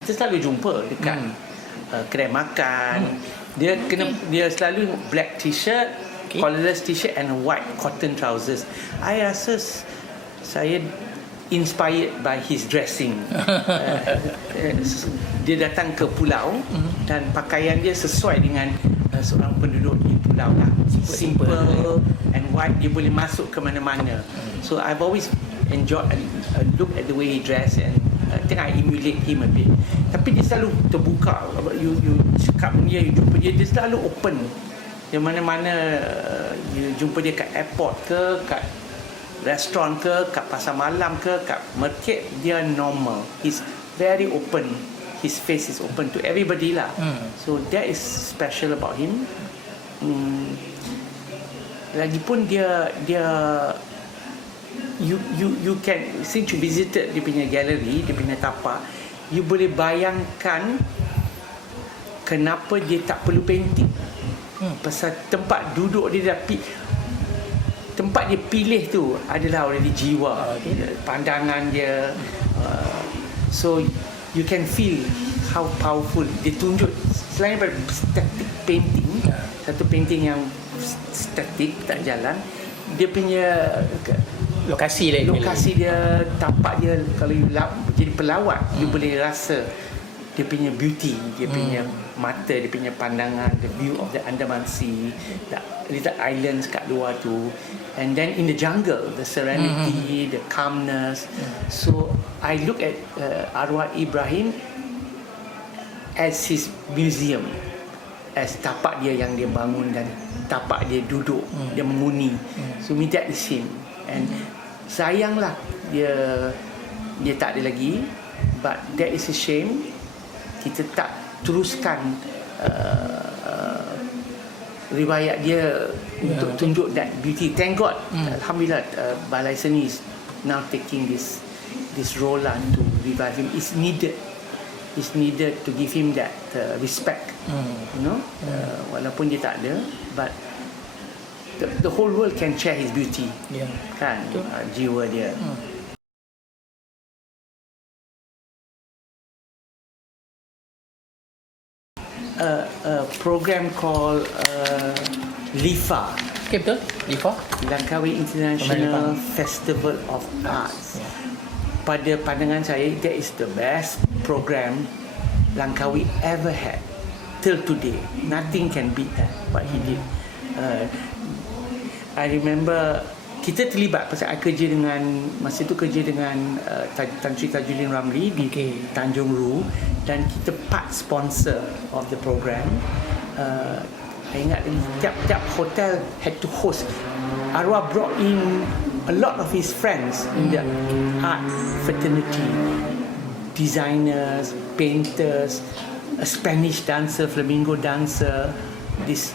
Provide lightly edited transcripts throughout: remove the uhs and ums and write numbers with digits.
Kita selalu jumpa dekat kedai makan. Dia selalu black t-shirt, collarless t-shirt and white cotton trousers. I rasa saya inspired by his dressing. Dia datang ke pulau dan pakaian dia sesuai dengan seorang penduduk di pulau lah. Simple and white. Dia boleh masuk ke mana-mana. So I've always enjoyed and look at the way he dress, and I think I emulate him a bit. Tapi dia selalu terbuka. You cakap dengan dia, you jumpa dia, dia selalu open. Di mana-mana you jumpa dia kat airport ke, kat restoran ke, kat pasar malam ke, kat market, dia normal. He's very open. His face is open to everybody lah. So that is special about him. Lagipun dia you can, since you visited dia punya gallery, dia punya tapak, you boleh bayangkan kenapa dia tak perlu painting. Pasal tempat duduk dia tempat dia pilih tu adalah already jiwa, pandangan dia. So you can feel how powerful dia tunjuk. Selain daripada static painting, satu painting yang static tak jalan, dia punya lokasi dia, tapak dia, kalau you jadi pelawat, you boleh rasa dia punya beauty, dia punya mata, dia punya pandangan, the view of the Andaman Sea, the little islands kat luar tu, and then in the jungle, the serenity, the calmness. So I look at arwah Ibrahim as his museum, as tapak dia yang dia bangun dan tapak dia duduk, dia menguni. So me, that is him. And sayanglah dia tak ada lagi, but that is a shame. Kita tak teruskan riwayat dia untuk tunjuk that beauty. Thank God, alhamdulillah, Balai Seni is now taking this role lah to revive him. It's needed to give him that respect, you know. Walaupun dia tak ada, but the whole world can share his beauty, kan, jiwa dia. A program called LIFA. Okay, betul. LIFA, Langkawi International Festival of Arts. Pada pandangan saya, that is the best program Langkawi ever had till today. Nothing can beat that, what he did. I remember kita terlibat pasal masa tu kerja dengan Tan Sri Tajudin Ramli di Tanjung Ru, dan kita part sponsor of the program. I ingat tiap hotel had to host. Arwah brought in a lot of his friends in the art fraternity, designers, painters, a Spanish dancer, flamenco dancer, this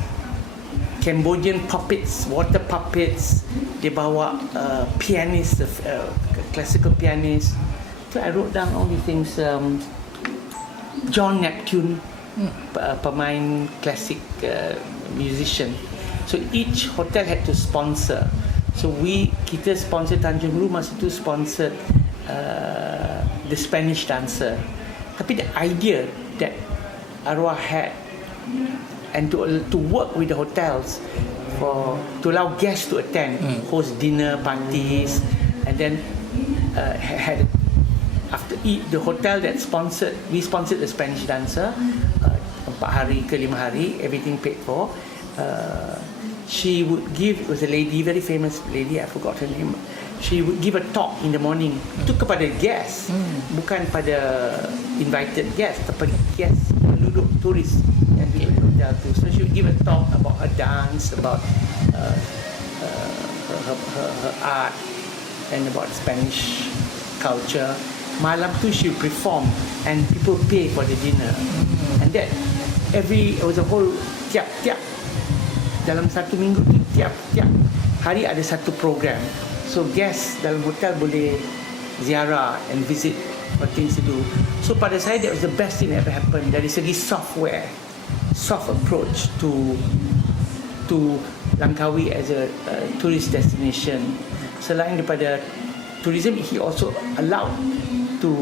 Cambodian puppets, water puppets. Dia bawa pianist, classical pianist. So I wrote down all these things. John Neptune, pemain classic musician. So each hotel had to sponsor. So kita sponsor Tanjung Ru, masa tu sponsored the Spanish dancer. Tapi the idea that arwah had, and to work with the hotels to allow guests to attend, host dinner parties, and then had after the hotel that we sponsored the Spanish dancer 4 hari ke 5 hari, everything paid for. She would give, it was a lady, very famous lady, I forgot her name. She would give a talk in the morning. Itu kepada guests, bukan pada invited guests, tapi guests, penduduk turis yang di hotel tu. So she would give a talk about her dance, about her art, and about Spanish culture. Malam tu she would perform, and people pay for the dinner. And that it was a whole tiap dalam satu minggu tu, tiap hari ada satu program. So guests dalam hotel boleh ziarah and visit what things to do. So pada saya that was the best thing that ever happened dari segi soft approach to Langkawi as a tourist destination. Selain daripada tourism, he also allowed to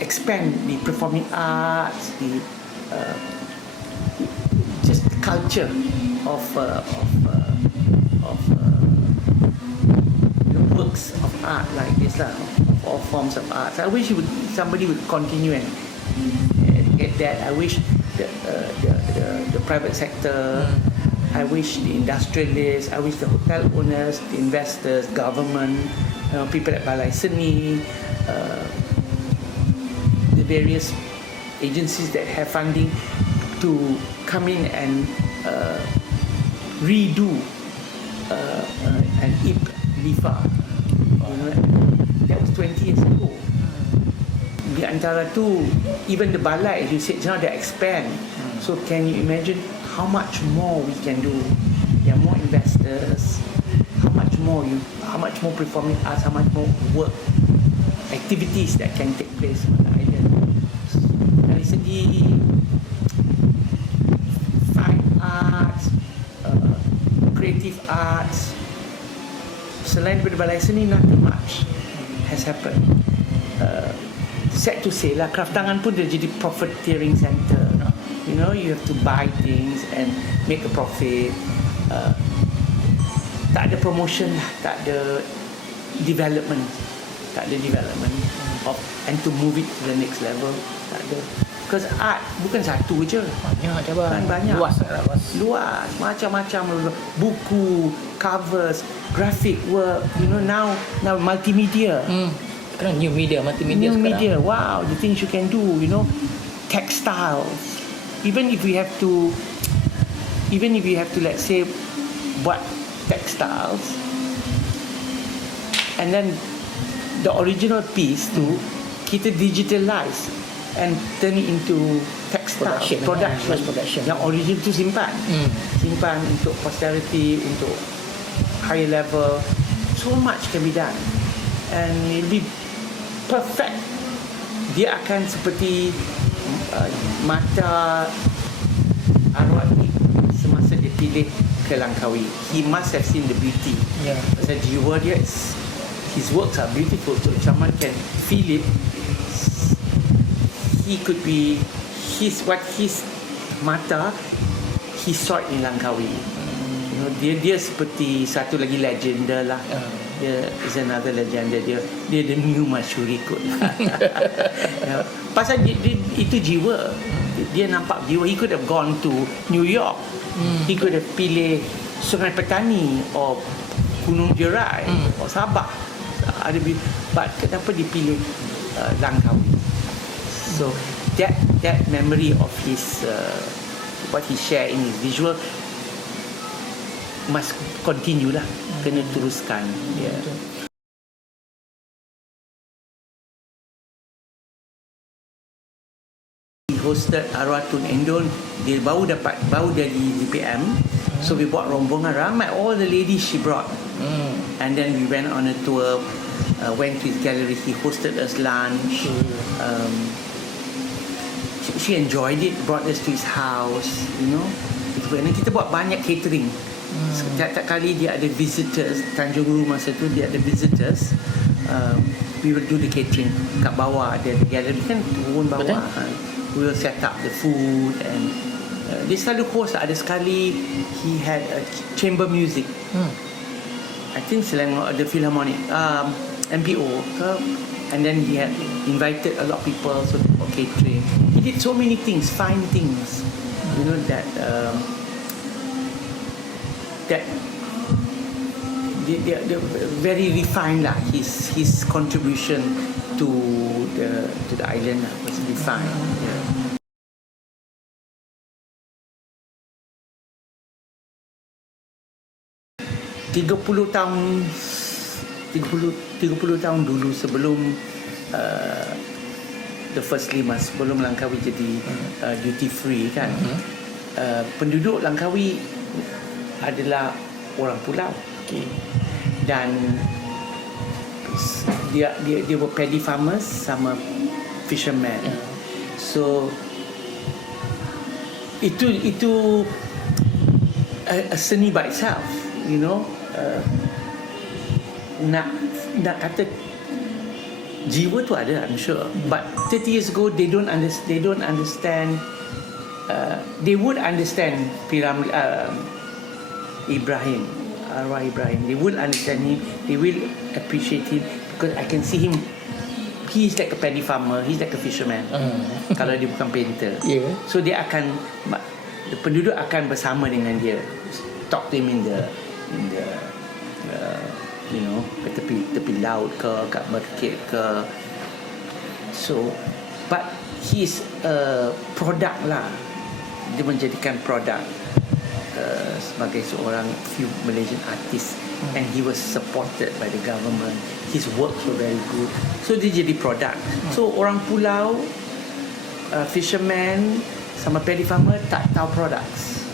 expand the performing arts, the just culture of the works of art like this lah, of all forms of art. So I wish somebody would continue and get that. I wish the private sector, I wish the industrialists, I wish the hotel owners, the investors, government, people at Balai Seni, the various agencies that have funding to come in and redo an IP Lifa. That was 20 years ago. Di antara tu, even the balai, as you said now, they expand. So can you imagine how much more we can do? There are more investors. How much more performing arts, how much more work, activities that can take place on the island. Dari segi fine arts, creative arts, selain daripada Balai Seni, nothing much has happened. Sad to say lah, craft tangan pun dia jadi profiteering center. You know, you have to buy things and make a profit. Tak ada promotion lah, tak ada development of, and to move it to the next level, tak ada. Because art bukan satu je, banyak, luas, macam-macam buku, covers, graphic work, you know, now multimedia. Sekarang new media sekarang. Wow, the things you can do, you know, textiles. Even if we have to let's say buat textiles, and then the original piece tu kita digitalize and turn it into textile production. Yang original tu simpan untuk posterity, untuk higher level. So much can be done, and it'll be perfect. Dia akan seperti mata arwah ni semasa dia pilih ke Langkawi. He must have seen the beauty. Pasal jiwa dia, his works are beautiful. So if someone can feel it, he could be his mata, he saw it in Langkawi. You know, dia seperti satu lagi legenda lah. Dia is another legenda. Dia the new Masyuri kot. Pasal dia, itu jiwa. Dia nampak jiwa. He could have gone to New York. He could have pilih Sungai Petani or Gunung Jerai or Sabah. But kenapa dia pilih Langkawi? So that memory of his what he shared in his visual must continue lah. Kena teruskan. Hosted arwah Tun Endon. Dia baru dari DPM. So we brought rombongan ramai, all the ladies she brought. And then we went on a tour, went to his gallery. He hosted us lunch. She enjoyed it, brought us to his house, you know. And kita buat banyak catering. Setiap kali dia ada visitors, Tanjung Ru masa tu dia ada visitors, we will do the catering. Kat bawah ada gallery kan, turun bawah. We will set up the food, and dia selalu host. Ada sekali he had a chamber music. I think Selangor, the Philharmonic, MPO, and then he had invited a lot of people so for catering. He did so many things, fine things, you know, that they're very refined lah. His contribution to the island was refined. 30 tahun dulu sebelum the first 5 sebelum Langkawi jadi duty free kan, penduduk Langkawi adalah orang pulau, dan dia were paddy farmers sama fishermen. So itu a seni by itself, you know. Nak kata jiwa tu ada, I'm sure. But 30 years ago, they don't understand. They would understand Ibrahim, arwah Ibrahim. They will understand him. They will appreciate him because I can see him. He's like a paddy farmer. He's like a fisherman. Kalau dia bukan painter. Yeah. So dia akan, penduduk akan bersama dengan dia. Talk to him in the ke tepi laut ke, kat market ke. So, but he's a product lah. Dia menjadikan produk sebagai seorang few Malaysian artist, and he was supported by the government. His works were very good. So dia jadi produk. So orang pulau, fisherman sama paddy farmer tak tahu products.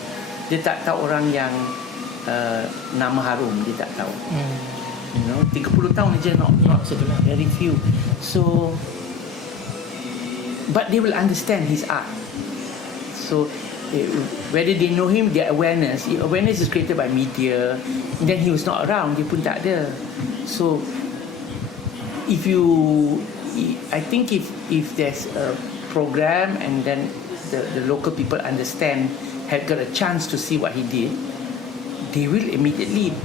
Dia tak tahu orang yang nama harum, dia tak tahu. 30 tahun aja not very few. So but they will understand his art. So whether they know him, their awareness is created by media. And then he was not around, dia pun tak ada. So I think if there's a program and then the local people understand, have got a chance to see what he did, they will immediately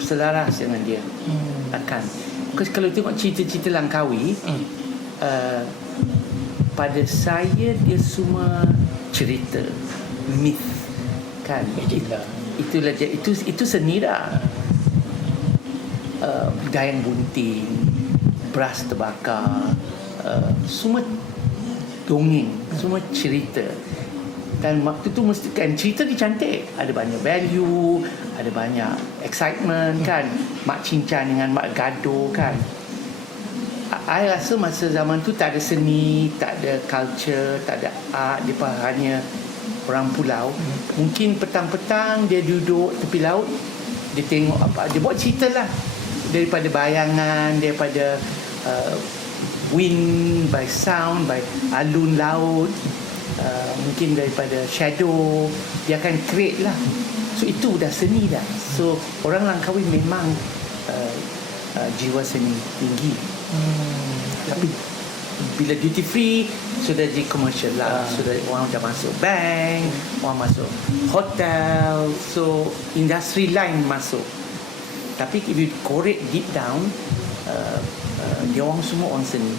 selaras dengan dia. Akan. Because kalau tengok cerita-cerita Langkawi, pada saya dia semua cerita, myth, kan? Itu seni dah. Dayang bunting, beras terbakar, semua dongeng, semua cerita. Dan waktu tu mesti kan cerita dia cantik, ada banyak value, ada banyak excitement, kan? Mak cincang dengan mak gaduh, kan? I rasa masa zaman tu tak ada seni, tak ada culture, tak ada art. Dia hanya orang pulau. Mungkin petang-petang dia duduk tepi laut, dia tengok apa, dia buat cerita lah, daripada bayangan, daripada wind, by sound, by alun laut, mungkin daripada shadow, dia akan create lah. So itu dah seni dah. So orang Langkawi memang jiwa seni tinggi. Tapi bila duty free sudah jadi commercial lah. Sudah orang dah masuk bank, orang masuk hotel, so industry line masuk. Tapi if you korek deep down, dia orang semua orang seni.